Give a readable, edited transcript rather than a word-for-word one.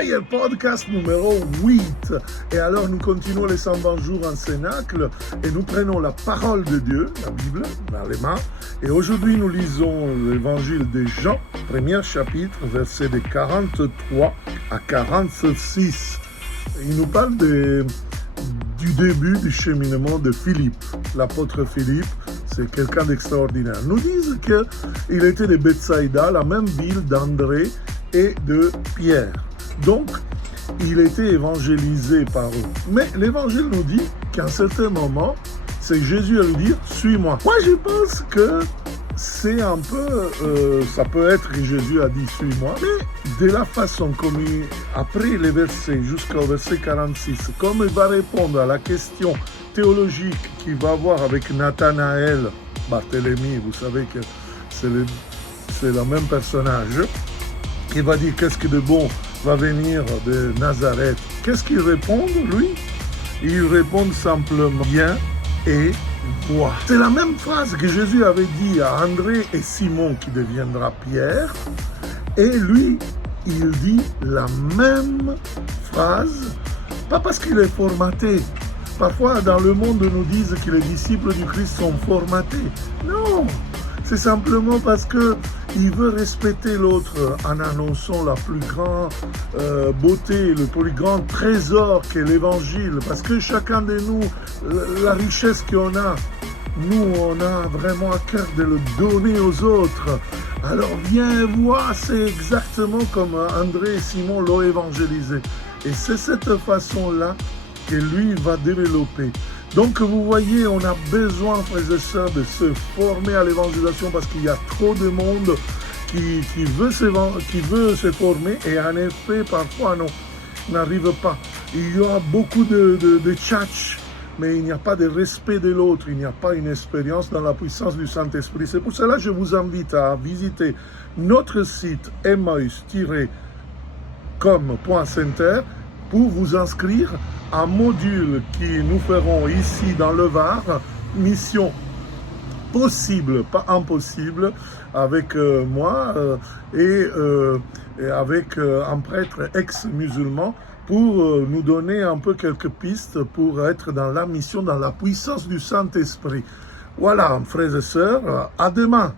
Fire Podcast numéro 8. Et alors nous continuons les 120 jours en Cénacle et nous prenons la parole de Dieu, la Bible, dans les mains. Et aujourd'hui nous lisons l'évangile de Jean, premier chapitre, versets de 43 à 46. Il nous parle du début du cheminement de Philippe. L'apôtre Philippe, c'est quelqu'un d'extraordinaire. Nous disent qu'il était de Bethsaïda, la même ville d'André et de Pierre. Donc, il était évangélisé par eux. Mais l'évangile nous dit qu'à un certain moment, c'est Jésus à lui dire « Suis-moi ». Moi, je pense que c'est un peu, ça peut être que Jésus a dit « Suis-moi », mais de la façon comme il, après les versets, jusqu'au verset 46, comme il va répondre à la question théologique qu'il va avoir avec Nathanaël, Barthélemy, vous savez que c'est le même personnage, il va dire qu'est-ce que de bon va venir de Nazareth. Qu'est-ce qu'il répond, lui? Il répond simplement viens et vois. C'est la même phrase que Jésus avait dit à André et Simon qui deviendra Pierre. Et lui, il dit la même phrase, pas parce qu'il est formaté. Parfois, dans le monde, nous disent que les disciples du Christ sont formatés. Non, c'est simplement parce qu'il veut respecter l'autre en annonçant la plus grande beauté, le plus grand trésor qu'est l'Évangile. Parce que chacun de nous, la richesse qu'on a, nous, on a vraiment à cœur de le donner aux autres. Alors viens voir, c'est exactement comme André et Simon l'ont évangélisé. Et c'est cette façon-là que lui va développer. Donc vous voyez, on a besoin, frères et sœurs, de se former à l'évangélisation parce qu'il y a trop de monde qui veut se former et en effet, parfois, n'arrive pas. Il y a beaucoup de tchatch, mais il n'y a pas de respect de l'autre, il n'y a pas une expérience dans la puissance du Saint-Esprit. C'est pour cela que je vous invite à visiter notre site emmaüs-com.center pour vous inscrire à un module qui nous ferons ici dans le Var, mission possible, pas impossible, avec moi et avec un prêtre ex-musulman pour nous donner un peu quelques pistes pour être dans la mission, dans la puissance du Saint-Esprit. Voilà, frères et sœurs, à demain.